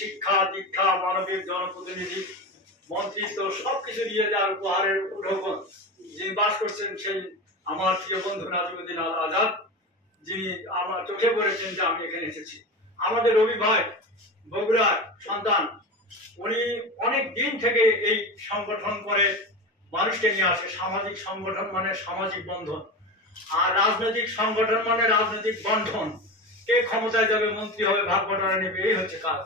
শিক্ষা, দীক্ষা, মানবিক, জনপ্রতিনিধি, মন্ত্রিত্ব সবকিছু দিয়ে যার উপহারের উঠোকন যিনি বাস করছেন সেই আমার প্রিয় বন্ধু নাজিমুদ্দিন আল আজাদ, যিনি আমার চোখে পড়েছেন যে আমি এখানে এসেছি। আমাদের রবি ভাই বগুড়ার সন্তান, উনি অনেক দিন থেকে এই সংগঠন করে মানুষকে নিয়ে আসে, সামাজিক সংগঠন মানে সামাজিক বন্ধন। আর রাজনৈতিক সংগঠন মানে রাজনৈতিক বন্ধন। কে ক্ষমতায় যাবে, মন্ত্রী হবে, ভাগ বটারা নেবে, এই হচ্ছে কাজ।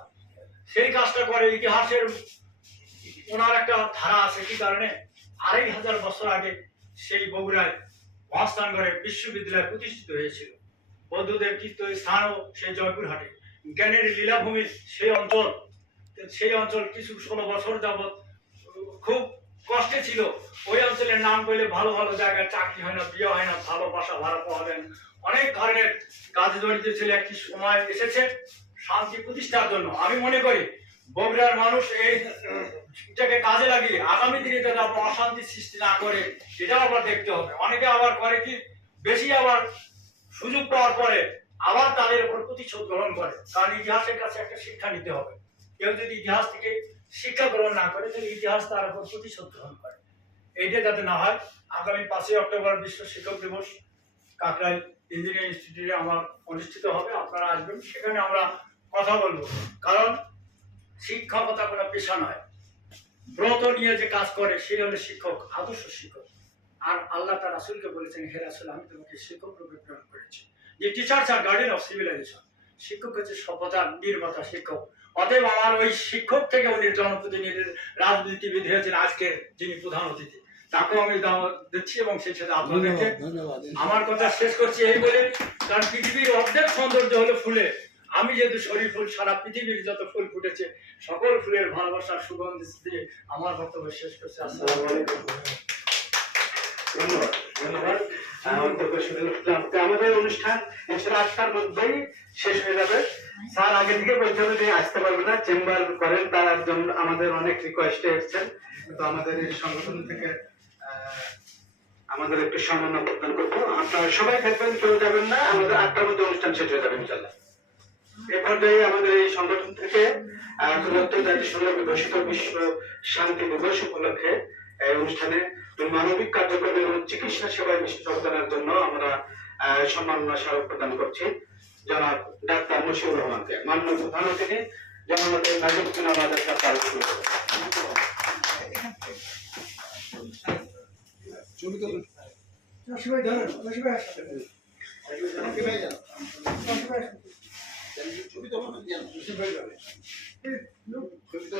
সেই কাজটা করে ইতিহাসের ওনার একটা ধারা আছে কি কারণে? আড়াই হাজার বছর আগে সেই বগুড়ায় মহাস্থানগড়ে বিশ্ববিদ্যালয় প্রতিষ্ঠিত হয়েছিল। বৌদ্ধদের তীর্থস্থানও সেই জয়পুরহাটে। জ্ঞানের লীলাভূমি সেই অঞ্চল সেই অঞ্চল কিছু ষোলো বছর যাবৎ খুব কষ্টে ছিল। ওই অঞ্চলের নাম করলে ভালো ভালো জায়গায় চাকরি হয় না, বিয়ে হয় না, ভালো বাসা ভাড়া পাওয়া যায় অনেক ধরনের কাজে জড়িত ছিল, একটি সময় এসেছে। শান্তি প্রতিষ্ঠার জন্য। আমি মনে করি, বগুড়ার মানুষ এই এটাকে কাজে লাগিয়ে আগামী দিনে যাতে আবার অশান্তি সৃষ্টি না করে, সেটাও আবার দেখতে হবে। অনেকে আবার করে কি, বেশি আবার সুযোগ পাওয়ার পরে আবার তাদের উপর প্রতিশোধ গ্রহণ করে। কারণ ইতিহাসের কাছে একটা শিক্ষা নিতে হবে। কেউ যদি ইতিহাস থেকে শিক্ষা গ্রহণ না করে, তাহলে ইতিহাস তার উপর প্রতিশোধ গ্রহণ করে। এইটা যাতে না হয়, আগামী পাঁচই অক্টোবর বিশ্ব শিক্ষক দিবস, কাকরাইল ইঞ্জিনিয়ারিং ইনস্টিটিউটে আমার অনুষ্ঠিত হবে। আপনারা আসবেন। সেখানে আমরা কথা বলব। কারণ শিক্ষকতা কোনো পেশা নয়। ব্রত নিয়ে যে কাজ করে সে হলো শিক্ষক আদর্শ শিক্ষক। আর আল্লাহ তার রাসুলকে বলেছেন হে রাসুল আমি তোমাকে শিক্ষক রূপে প্রেরণ করেছি। যে টিচার্স আর গার্ডিয়ান অফ সিভিলাইজেশন শিক্ষক হচ্ছে সভ্যতার নির্মাতা শিক্ষক। অতএব আমার ওই শিক্ষক থেকে উনি জনপ্রতিনিধির রাজনীতিবিদ হয়েছেন আজকের যিনি প্রধান অতিথি। তাকেও আমি দিচ্ছি এবং সেই সাথে আপনাদেরকে আমার কথা শেষ করছি এই বলে। কারণ পৃথিবীর অর্ধেক সৌন্দর্য হলো ফুলে আমি যেহেতু শরীর ফুল, সারা পৃথিবীর যত ফুল ফুটেছে, সকল ফুলের ভালোবাসার সুগন্ধ দিয়ে আমার বক্তব্য শেষ করছি। আসসালামু আলাইকুম। আমাদের অনুষ্ঠান আটটার মধ্যেই শেষ হয়ে যাবে। স্যার, আগে থেকে যে আসতে পারবে না, চেম্বার করেন, তার জন্য আমাদের অনেক রিকোয়েস্টে এসেছেন। তো আমাদের এই সংগঠন থেকে আমাদের একটু সম্মান প্রদান করব। আপনারা সবাই থাকবেন, কেউ যাবেন না। আমাদের আটটার মধ্যে অনুষ্ঠান শেষ হয়ে যাবে ইনশাল্লাহ পর্যায়ে আমাদের এই সংগঠন থেকে জাতিসংঘ বিশ্ব শান্তি দিবস উপলক্ষে এই অনুষ্ঠানে মানবিক কার্যক্রম এবং চিকিৎসা সেবায় বিশেষ অবদানের জন্য আমরা সম্মাননা স্মারক প্রদান করছি জনাব ডাক্তার মশিউর রহমানকে মাননীয় প্রধান অতিথি আলোচনা করবেন। ছবি Président